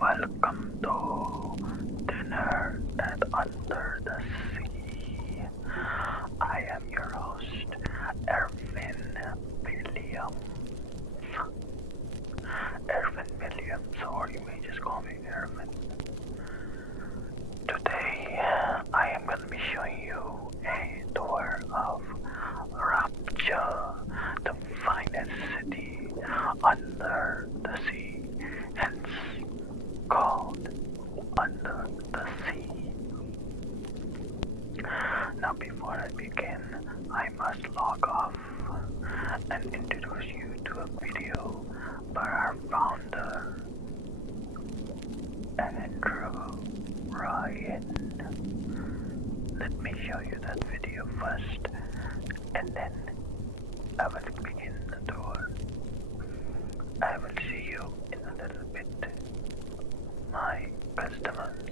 Welcome to Dinner at Under the Sea. I am your host, Erwin Williams. Erwin Williams, or you may just call me Erwin. Today, I am going to be showing you a tour of Rapture, the finest city under the sea, hence called Under the Sea. Now before I begin, I must log off and introduce you to a video by our founder, Andrew Ryan. Let me show you that video first, and then I will begin the tour. I will see you in a little bit, my customers.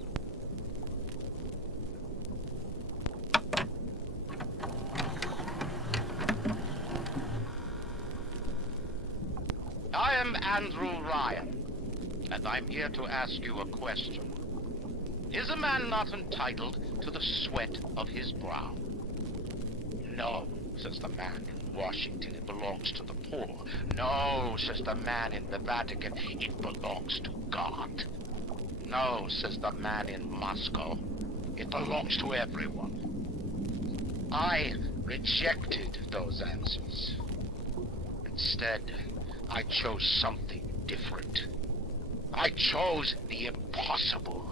I am Andrew Ryan, and I'm here to ask you a question. Is a man not entitled to the sweat of his brow? No, says the man in Washington, it belongs to the poor. No, says the man in the Vatican, it belongs to God. No, says the man in Moscow, it belongs to everyone. I rejected those answers. Instead, I chose something different. I chose the impossible.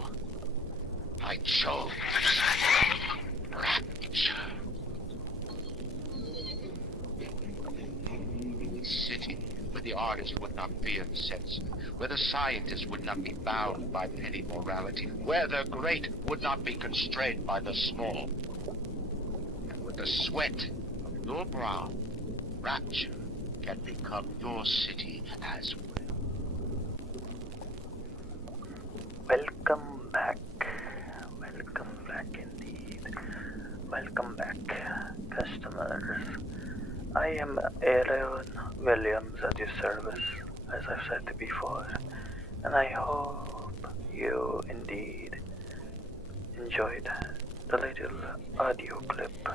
I chose Rapture. A city where the artist would not fear the censor, where the scientist would not be bound by petty morality, where the great would not be constrained by the small. And with the sweat of your brow, Rapture can become your city as well. Welcome back. Welcome back indeed. Welcome back, customers. I am Erwin Williams at your service, as I've said before, and I hope you indeed enjoyed the little audio clip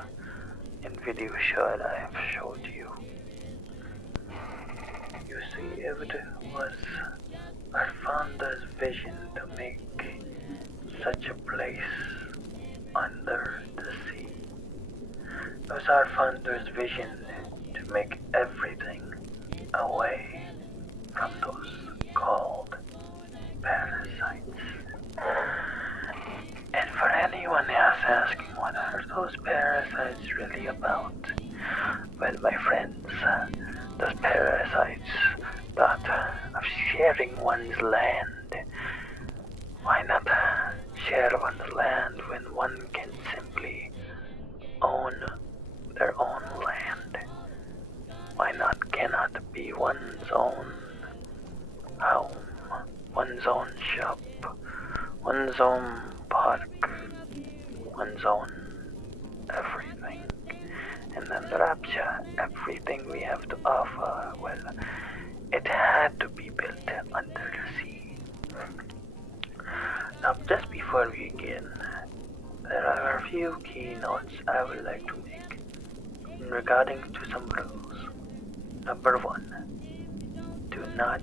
and video shot I have showed you. You see, it was our founder's vision to make such a place under the sea. It was our founder's vision to make everything away from those called parasites. And for anyone else asking what are those parasites really about, well, my friends, those parasites thought of sharing one's land. Why not share one's land when one can simply own their own land? Why not cannot be one's own home, one's own shop, one's own park, one's own everything? And then Rapture, everything we have to offer, well, it had to be built under the sea. Now, just before we begin, there are a few key notes I would like to make in regarding to some rules. Number 1, do not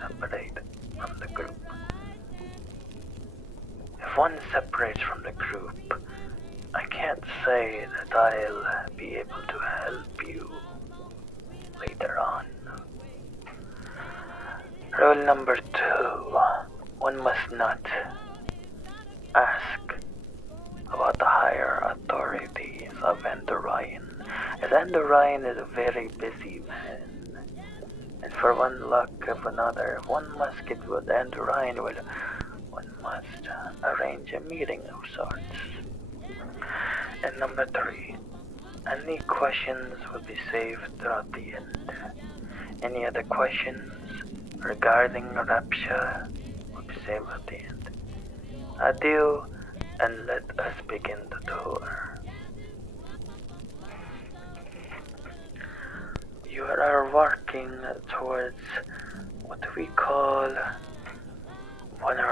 separate from the group. If one separates from the group, I can't say that I'll be able to help you later on. Rule number 2, one must not ask about the higher authorities of Ryan, as Ryan is a very busy man, and for one luck of another, if one must get with Ryan, well, one must arrange a meeting of sorts. And number 3, any questions will be saved throughout the end. Any other questions regarding Rapture will be saved at the end. Adieu, and let us begin the tour. You are working towards what we call one of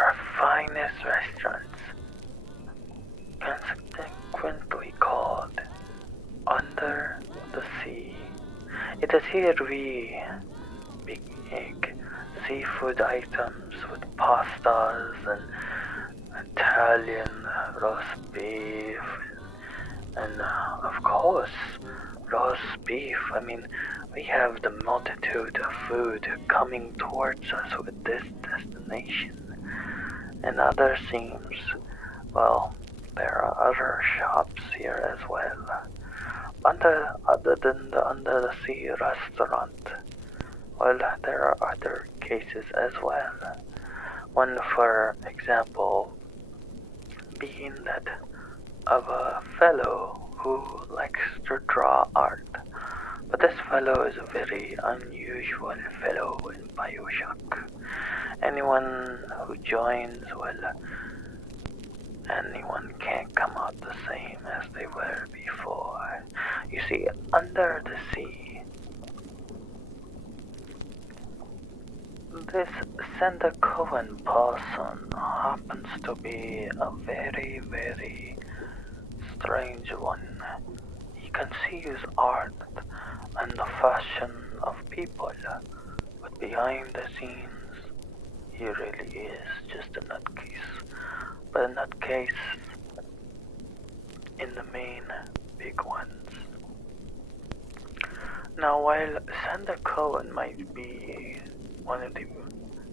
here we make seafood items with pastas and Italian roast beef and of course roast beef. I mean, we have the multitude of food coming towards us with this destination. And other seems, well, there are other shops here as well. Other than the under the sea restaurant, well, there are other cases as well. One, for example, being that of a fellow who likes to draw art. But this fellow is a very unusual fellow in Bioshock. Anyone who joins, well, anyone can't come out the same as they were before. You see, under the sea, this Santa Cohen person happens to be a very, very strange one. He conceives art and the fashion of people, but behind the scenes, he really is just a nutcase. But a nutcase in the main big ones. Now, while Santa Cohen might be one of the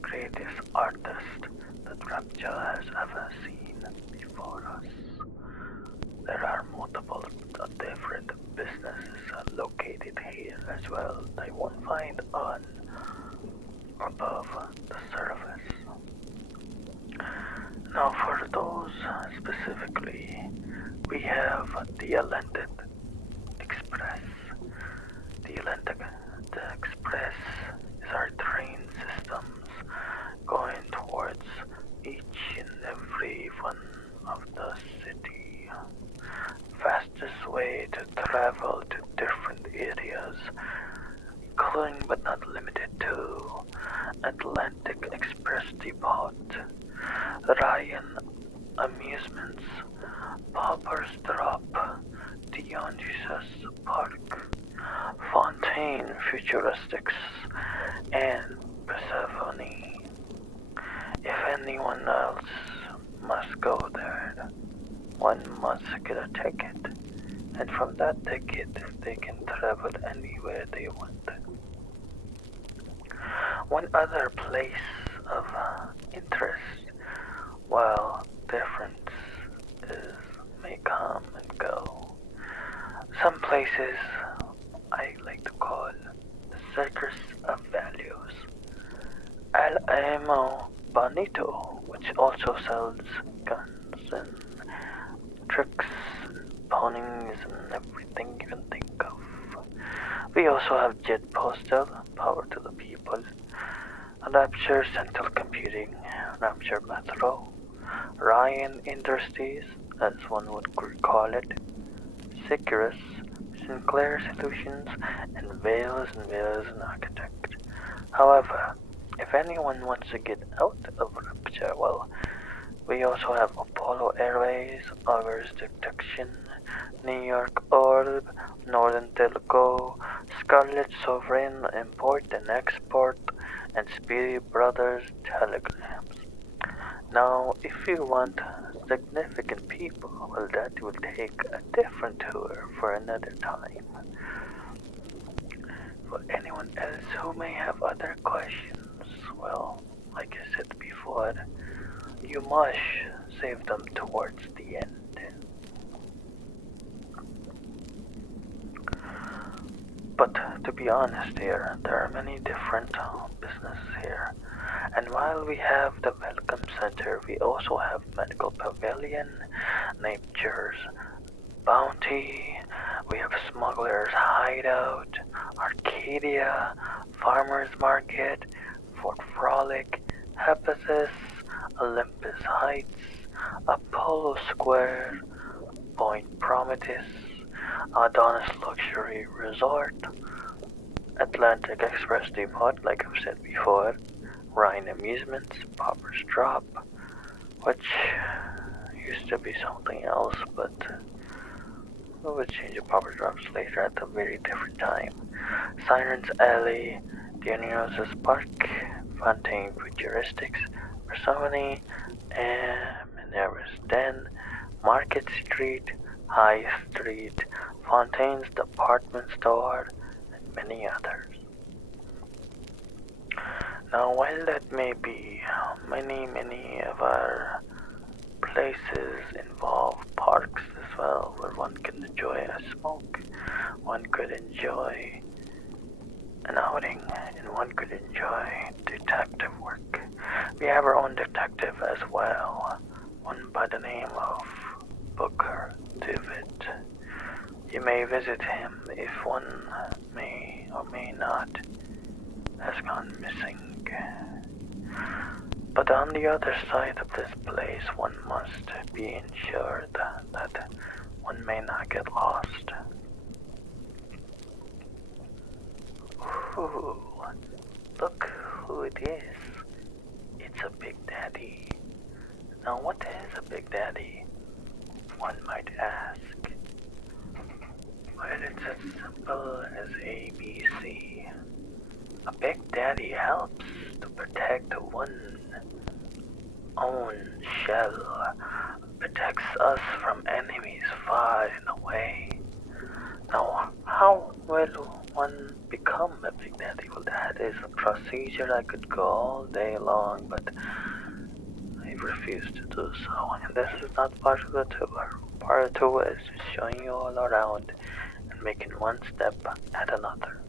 greatest artists that Rapture has ever seen before us, there are multiple different businesses located here as well that you won't find on above the surface. Now for those specifically, we have the Atlantic Express. The Atlantic Express is our train systems going towards each and every one of the city. Fastest way to travel to different areas, including but not limited to Atlantic Express Depot, Ryan Amusements, Pauper's Drop, Dionysus Park, Fontaine Futuristics, and Persephone. If anyone else must go there, one must get a ticket, and from that ticket they can travel anywhere they want. One other place of interest, while differences may come and go, some places I like to call the circus of values. El Amo Bonito, which also sells guns and tricks and ponies and everything you can think of. We also have Jet Postal, Power to the People, Rapture Central Computing, Rapture Metro, Ryan Industries, as one would call it, Securus, Sinclair Solutions, and Vales and Architect. However, if anyone wants to get out of Rapture, well, we also have Apollo Airways, Augers Detection, New York Orb, Northern Telco, Scarlet Sovereign Import and Export, and Speedy Brothers Telegrams. Now, if you want significant people, well, that will take a different tour for another time. For anyone else who may have other questions, well, like I said before, you must save them towards the end. But to be honest here, there are many different businesses here. And while we have the Welcome Center, we also have Medical Pavilion, Nature's Bounty, we have Smuggler's Hideout, Arcadia, Farmer's Market, Fort Frolic, Hephaestus, Olympus Heights, Apollo Square, Point Prometheus, Adonis Luxury Resort, Atlantic Express Depot, like I've said before, Rhine Amusements, Pauper's Drop, which used to be something else, but We will change the power drops later at a very different time. Sirens Alley, Dionysus Park, Fontaine Futuristics, Persephone, Minerva's Den, Market Street, High Street, Fontaine's Department Store, and many others. Now, while that may be, many of our places involve parks as well, where one can enjoy a smoke, one could enjoy an outing, and one could enjoy detective work. We have our own detective as well, one by the name of Booker David. You may visit him if one may or may not has gone missing. But on the other side of this place, one must be ensured that one may not get lost. Ooh, look who it is. It's a Big Daddy. Now, what is a Big Daddy? One might ask. Well, it's as simple as ABC. A Big Daddy helps to protect one's own shell, protects us from enemies far and away. Now, how will one become a Big Daddy? Well, that is a procedure I could go all day long, but I refuse to do so. And this is not part of the tour. Part of the tour is just showing you all around and making one step at another.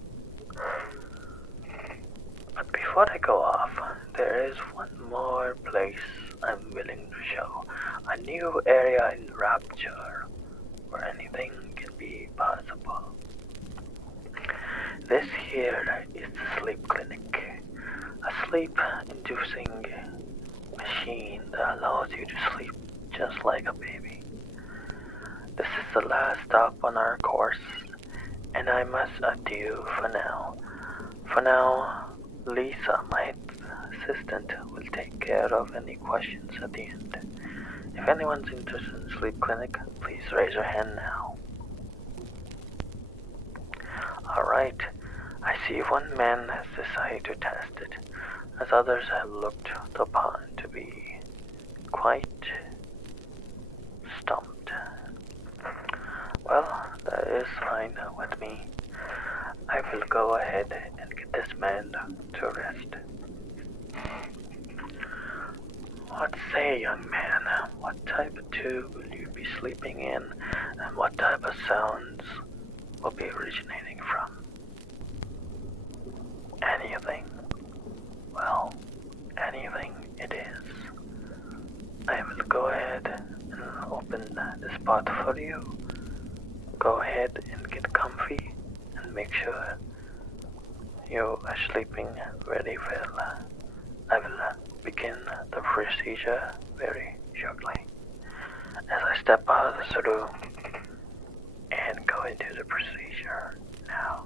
But before I go off, there is one more place I'm willing to show. A new area in Rapture, where anything can be possible. This here is the sleep clinic. A sleep-inducing machine that allows you to sleep just like a baby. This is the last stop on our course, and I must adieu for now. For now, Lisa, my assistant, will take care of any questions at the end. If anyone's interested in Sleep Clinic, please raise your hand now. Alright, I see one man has decided to test it, as others have looked upon to be quite stumped. Well, that is fine with me. I will go ahead and get this man to rest. What say, young man? What type of tube will you be sleeping in, and what type of sounds will be originating from? Anything? Well, anything it is. I will go ahead and open the spot for you. Go ahead and get comfy and make sure you are sleeping very well. I will begin the procedure very shortly. As I step out of the room and go into the procedure now.